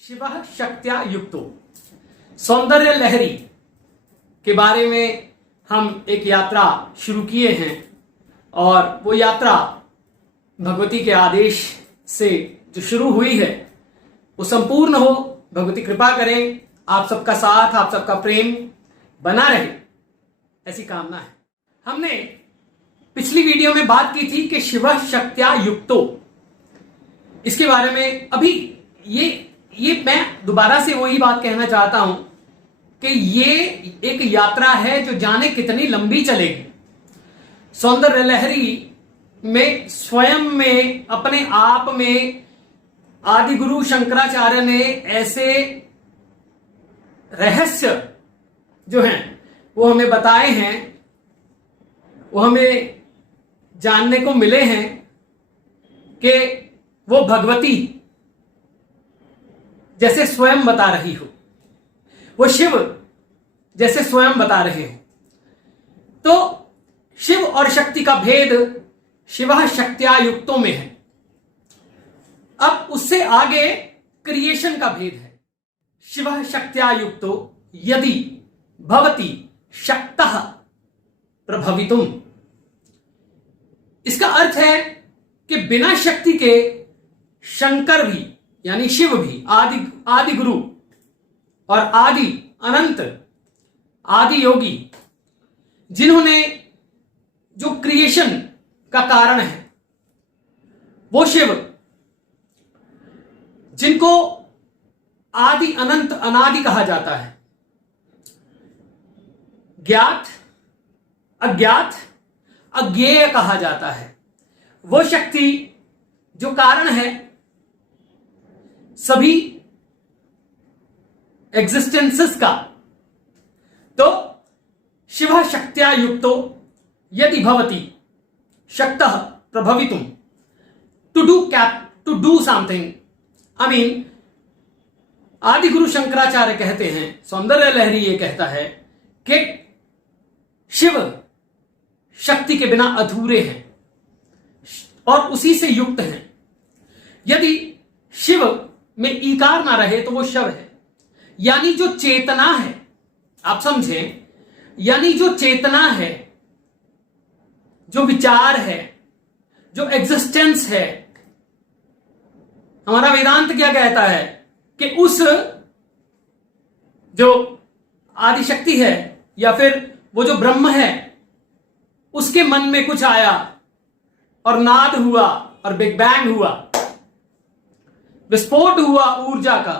शिवः शक्त्या युक्तो। सौंदर्य लहरी के बारे में हम एक यात्रा शुरू किए हैं और वो यात्रा भगवती के आदेश से जो शुरू हुई है वो संपूर्ण हो। भगवती कृपा करें, आप सबका साथ, आप सबका प्रेम बना रहे, ऐसी कामना है। हमने पिछली वीडियो में बात की थी कि शिवः शक्त्या युक्तो, इसके बारे में अभी ये मैं दोबारा से वही बात कहना चाहता हूं कि ये एक यात्रा है जो जाने कितनी लंबी चलेगी। सौंदर्य लहरी में स्वयं में अपने आप में आदि गुरु शंकराचार्य ने ऐसे रहस्य जो हैं वो हमें बताए हैं, वो हमें जानने को मिले हैं कि वो भगवती जैसे स्वयं बता रही हो, वो शिव जैसे स्वयं बता रहे हो। तो शिव और शक्ति का भेद शिवः शक्त्या युक्तो में है। अब उससे आगे क्रिएशन का भेद है। शिवः शक्त्या युक्तो यदि भवति शक्तः प्रभवितुम। इसका अर्थ है कि बिना शक्ति के शंकर भी यानी शिव भी आदि गुरु और आदि अनंत आदि योगी, जिन्होंने जो क्रिएशन का कारण है वो शिव, जिनको आदि अनंत अनादि कहा जाता है, ज्ञात अज्ञात अज्ञेय कहा जाता है, वो शक्ति जो कारण है सभी एग्जिस्टेंसेस का। तो शिवः शक्त्या युक्तो यदि भवति शक्तः प्रभवितुम, to do something. I mean Adi Guru Shankaracharya कहते हैं, सौंदर्य लहरी ये कहता है कि शिव शक्ति के बिना अधूरे हैं और उसी से युक्त हैं। यदि शिव में ईकार ना रहे तो वो शव है, यानी जो चेतना है, आप समझें, यानी जो चेतना है, जो विचार है, जो एग्जिस्टेंस है। हमारा वेदांत क्या कहता है कि उस जो आदि शक्ति है या फिर वो जो ब्रह्म है, उसके मन में कुछ आया और नाद हुआ और बिग बैंग हुआ, विस्फोट हुआ ऊर्जा का,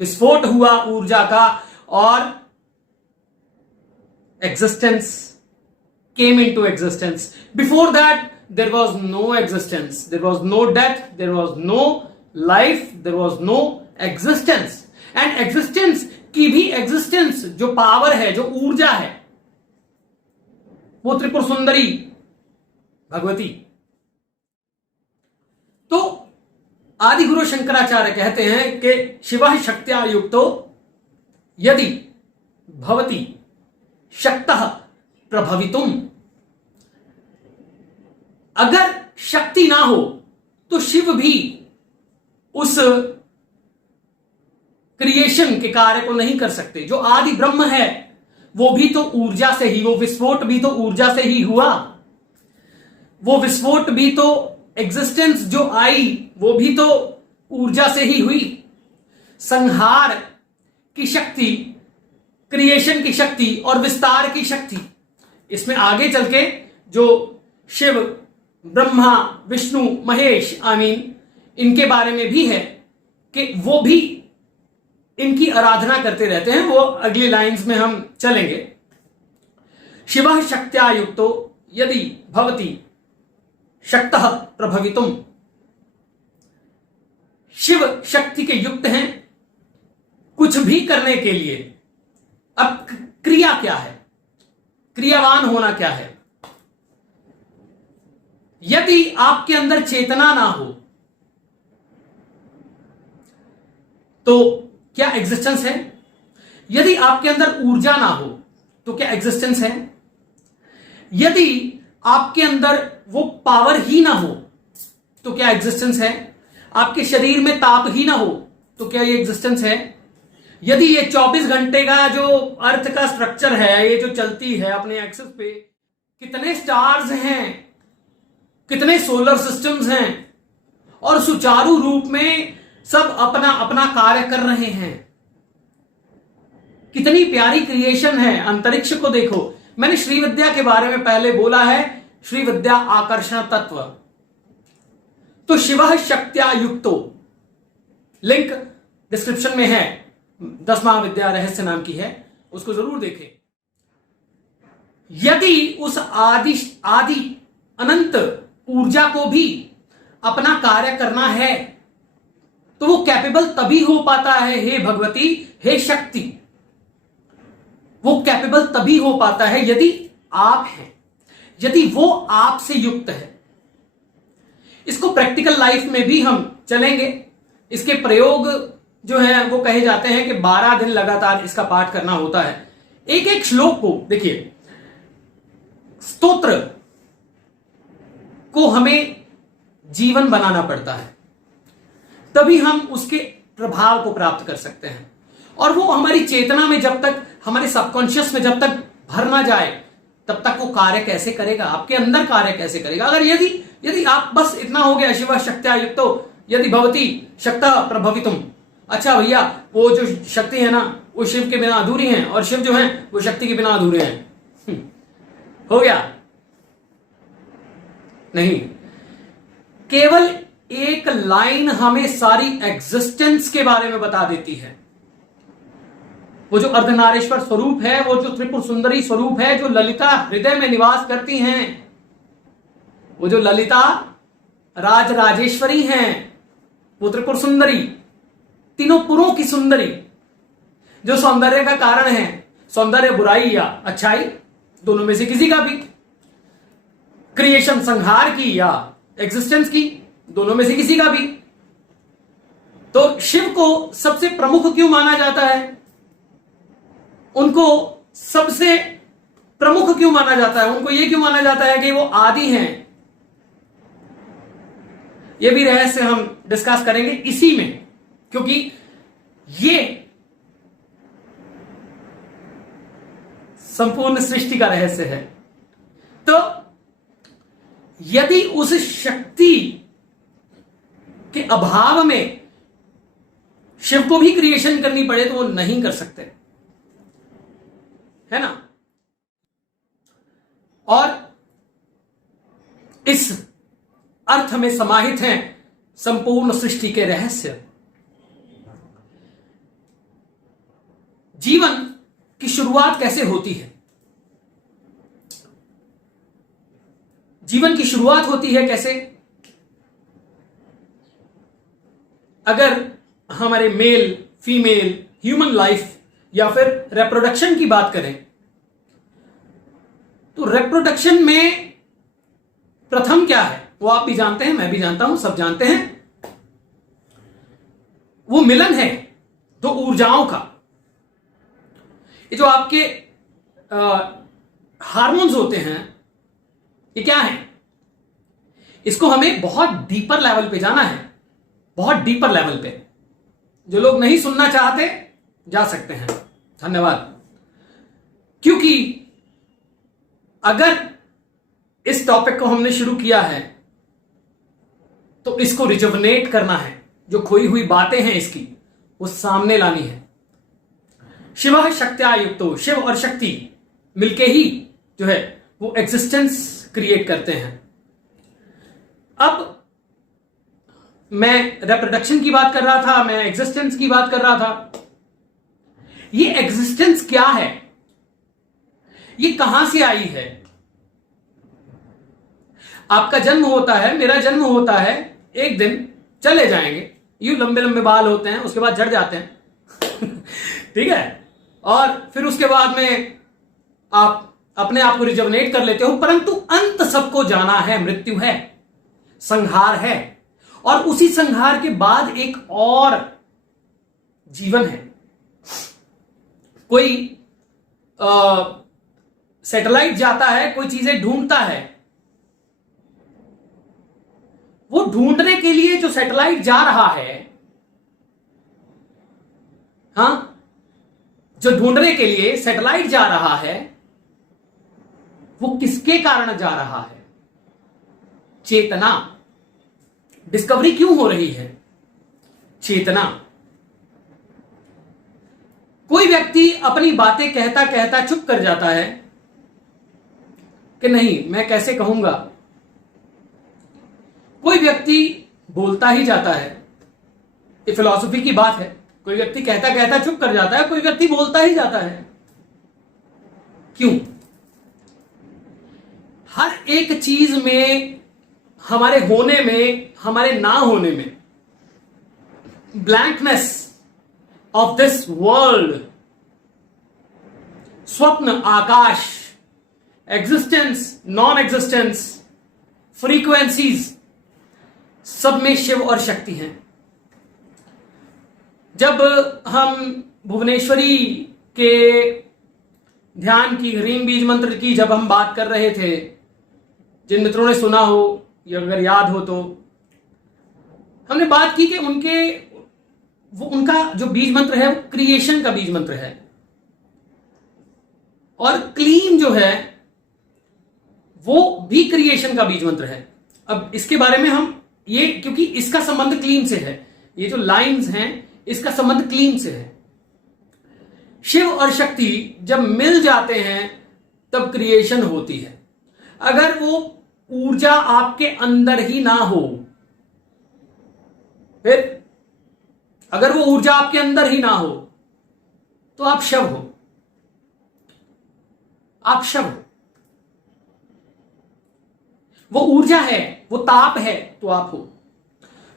विस्फोट हुआ ऊर्जा का, और existence came into existence. Before that there was no existence, there was no death, there was no life, there was no existence. And existence की भी existence जो पावर है, जो ऊर्जा है, वो त्रिपुर सुंदरी भगवती। तो आदि गुरु शंकराचार्य कहते हैं कि शिवः शक्त्या युक्तो यदि भवति शक्तः प्रभवितुम। अगर शक्ति ना हो तो शिव भी उस क्रिएशन के कार्य को नहीं कर सकते। जो आदि ब्रह्म है वो भी तो ऊर्जा से ही, वो विस्फोट भी तो ऊर्जा से ही हुआ, वो विस्फोट भी तो एग्जिस्टेंस जो आई वो भी तो ऊर्जा से ही हुई। संहार की शक्ति, क्रिएशन की शक्ति और विस्तार की शक्ति, इसमें आगे चल के जो शिव, ब्रह्मा, विष्णु, महेश, इनके बारे में भी है कि वो भी इनकी आराधना करते रहते हैं। वो अगली लाइंस में हम चलेंगे। शिवः शक्त्या युक्तो यदि भवति शक्तः प्रभवितुम। शिव शक्ति के युक्त हैं कुछ भी करने के लिए। अब क्रिया क्या है, क्रियावान होना क्या है? यदि आपके अंदर चेतना ना हो तो क्या एग्जिस्टेंस है? यदि आपके अंदर ऊर्जा ना हो तो क्या एग्जिस्टेंस है? यदि आपके अंदर वो पावर ही ना हो तो क्या एग्जिस्टेंस है? आपके शरीर में ताप ही ना हो तो क्या ये एग्जिस्टेंस है? यदि ये 24 घंटे का जो अर्थ का स्ट्रक्चर है, ये जो चलती है अपने एक्सिस पे, कितने स्टार्स हैं, कितने सोलर सिस्टम्स हैं, और सुचारू रूप में सब अपना अपना कार्य कर रहे हैं, कितनी प्यारी क्रिएशन है। अंतरिक्ष को देखो। मैंने श्री विद्या के बारे में पहले बोला है, श्री विद्या आकर्षण तत्व। तो शिवः शक्त्या युक्तो, लिंक डिस्क्रिप्शन में है, 10 महाविद्या रहस्य नाम की है, उसको जरूर देखें। यदि उस आदि अनंत ऊर्जा को भी अपना कार्य करना है तो वो कैपेबल तभी हो पाता है, हे भगवती, हे शक्ति, वो कैपेबल तभी हो पाता है यदि आप हैं, यदि वो आपसे युक्त है। इसको प्रैक्टिकल लाइफ में भी हम चलेंगे। इसके प्रयोग जो है वो कहे जाते हैं कि 12 दिन लगातार इसका पाठ करना होता है। एक एक श्लोक को देखिए, स्तोत्र को हमें जीवन बनाना पड़ता है, तभी हम उसके प्रभाव को प्राप्त कर सकते हैं। और वो हमारी चेतना में जब तक, हमारे सबकॉन्शियस में जब तक भर ना जाए, तब तक वो कार्य कैसे करेगा, आपके अंदर कार्य कैसे करेगा। अगर यदि आप बस इतना हो गया, शिव शक्त्या युक्तो यदि भवती शक्ता प्रभवितुम, अच्छा भैया वो जो शक्ति है ना वो शिव के बिना अधूरी है, और शिव जो है वो शक्ति के बिना अधूरे हैं, हो गया? नहीं, केवल एक लाइन हमें सारी एग्जिस्टेंस के बारे में बता देती है। वो जो अर्धनारीश्वर स्वरूप है, वो जो त्रिपुर सुंदरी स्वरूप है, जो ललिता हृदय में निवास करती हैं, वो जो ललिता राज राजेश्वरी हैं, वो त्रिपुर सुंदरी, तीनों पुरों की सुंदरी, जो सौंदर्य का कारण है। सौंदर्य बुराई या अच्छाई, दोनों में से किसी का भी, क्रिएशन संहार की या एग्जिस्टेंस की, दोनों में से किसी का भी। तो शिव को सबसे प्रमुख क्यों माना जाता है, उनको सबसे प्रमुख क्यों माना जाता है, उनको यह क्यों माना जाता है कि वो आदि हैं? ये भी रहस्य हम डिस्कस करेंगे इसी में, क्योंकि ये संपूर्ण सृष्टि का रहस्य है। तो यदि उस शक्ति के अभाव में शिव को भी क्रिएशन करनी पड़े तो वो नहीं कर सकते, है ना? और इस अर्थ में समाहित हैं संपूर्ण सृष्टि के रहस्य। जीवन की शुरुआत कैसे होती है? जीवन की शुरुआत होती है कैसे? अगर हमारे मेल फीमेल ह्यूमन लाइफ या फिर रिप्रोडक्शन की बात करें, तो रिप्रोडक्शन में प्रथम क्या है वो आप भी जानते हैं, मैं भी जानता हूं, सब जानते हैं। वो मिलन है दो ऊर्जाओं का। ये जो आपके हार्मोन्स होते हैं, ये क्या है? इसको हमें बहुत डीपर लेवल पे जाना है, बहुत डीपर लेवल पे। जो लोग नहीं सुनना चाहते जा सकते हैं, धन्यवाद। क्योंकि अगर इस टॉपिक को हमने शुरू किया है तो इसको रिजुवनेट करना है, जो खोई हुई बातें हैं इसकी वो सामने लानी है। शिवः शक्त्या युक्तो, शिव और शक्ति मिलके ही जो है वो एग्जिस्टेंस क्रिएट करते हैं। अब मैं रिप्रोडक्शन की बात कर रहा था, मैं एग्जिस्टेंस की बात कर रहा था। ये एग्जिस्टेंस क्या है, ये कहां से आई है? आपका जन्म होता है, मेरा जन्म होता है, एक दिन चले जाएंगे, यूं लंबे लंबे बाल होते हैं, उसके बाद झड़ जाते हैं ठीक है, और फिर उसके बाद में आप अपने आप को रिजवनेट कर लेते हो। परंतु अंत सबको जाना है, मृत्यु है, संहार है, और उसी संहार के बाद एक और जीवन है। कोई सैटेलाइट जाता है, कोई चीजें ढूंढता है, वो ढूंढने के लिए जो सैटेलाइट जा रहा है हां, जो ढूंढने के लिए सैटेलाइट जा रहा है, वो किसके कारण जा रहा है? चेतना। डिस्कवरी क्यों हो रही है? चेतना। कोई व्यक्ति अपनी बातें कहता कहता चुप कर जाता है कि नहीं, मैं कैसे कहूंगा। कोई व्यक्ति बोलता ही जाता है, ये फिलॉसफी की बात है। कोई व्यक्ति कहता कहता चुप कर जाता है, कोई व्यक्ति बोलता ही जाता है। क्यों? हर एक चीज में, हमारे होने में, हमारे ना होने में, ब्लैंकनेस ऑफ दिस वर्ल्ड, स्वप्न, आकाश, एग्जिस्टेंस, नॉन एग्जिस्टेंस, फ्रीक्वेंसीज, सब में शिव और शक्ति हैं। जब हम भुवनेश्वरी के ध्यान की, ह्रीम बीज मंत्र की जब हम बात कर रहे थे, जिन मित्रों ने सुना हो या अगर याद हो तो हमने बात की कि उनका जो बीज मंत्र है वो क्रिएशन का बीज मंत्र है, और क्लीन जो है वो भी क्रिएशन का बीज मंत्र है। अब इसके बारे में हम ये, क्योंकि इसका संबंध क्लीन से है, ये जो लाइंस हैं इसका संबंध क्लीन से है। शिव और शक्ति जब मिल जाते हैं तब क्रिएशन होती है। अगर वो ऊर्जा आपके अंदर ही ना हो, फिर अगर वो ऊर्जा आपके अंदर ही ना हो तो आप शव हो, आप शव हो। वो ऊर्जा है, वो ताप है तो आप हो।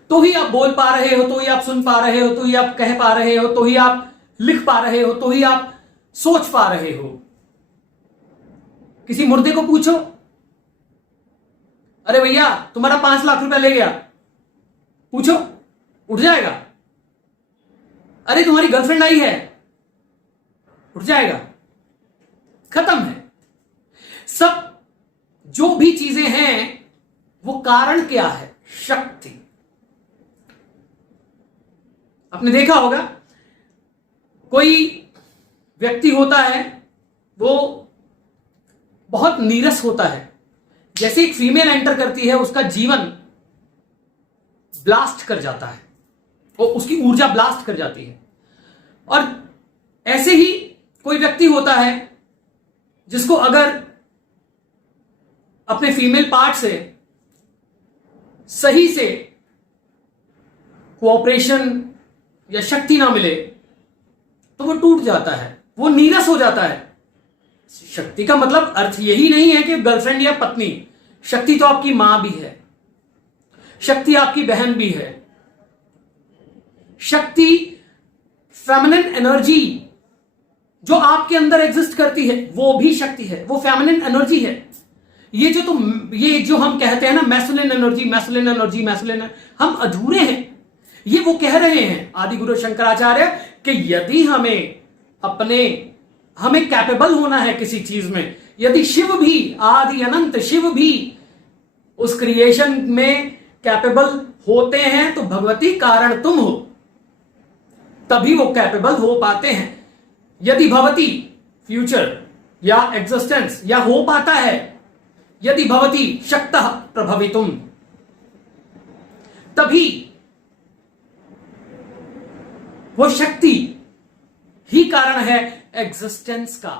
तो ही आप बोल पा रहे हो, तो ही आप सुन पा रहे हो, तो ही आप कह पा रहे हो, तो ही आप लिख पा रहे हो, तो ही आप सोच पा रहे हो। किसी मुर्दे को पूछो, अरे भैया तुम्हारा 5 लाख रुपया ले गया, पूछो, उठ जाएगा? अरे तुम्हारी गर्लफ्रेंड आई है, उठ जाएगा? खत्म है। सब जो भी चीजें हैं वो कारण क्या है? शक्ति। आपने देखा होगा कोई व्यक्ति होता है, वो बहुत नीरस होता है। जैसे एक फीमेल एंटर करती है, उसका जीवन ब्लास्ट कर जाता है, वो उसकी ऊर्जा ब्लास्ट कर जाती है। और ऐसे ही कोई व्यक्ति होता है जिसको अगर अपने फीमेल पार्ट से सही से कोऑपरेशन या शक्ति ना मिले तो वो टूट जाता है, वो नीरस हो जाता है। शक्ति का मतलब अर्थ यही नहीं है कि गर्लफ्रेंड या पत्नी। शक्ति तो आपकी मां भी है, शक्ति आपकी बहन भी है। शक्ति फेमिनिन एनर्जी जो आपके अंदर एग्जिस्ट करती है वो भी शक्ति है, वो फेमिनिन एनर्जी है। ये जो हम कहते हैं ना masculine energy, masculine energy, masculine, हम अधूरे हैं। ये वो कह रहे हैं आदि गुरु शंकराचार्य कि यदि हमें कैपेबल होना है किसी चीज में, यदि शिव भी, आदि अनंत शिव भी उस क्रिएशन में कैपेबल होते हैं तो भगवती कारण तुम हो, तभी वो कैपेबल हो पाते हैं। यदि भवती फ्यूचर या एग्जिस्टेंस या हो पाता है, यदि भवती शक्तः प्रभवितुम, तभी वो शक्ति ही कारण है एग्जिस्टेंस का।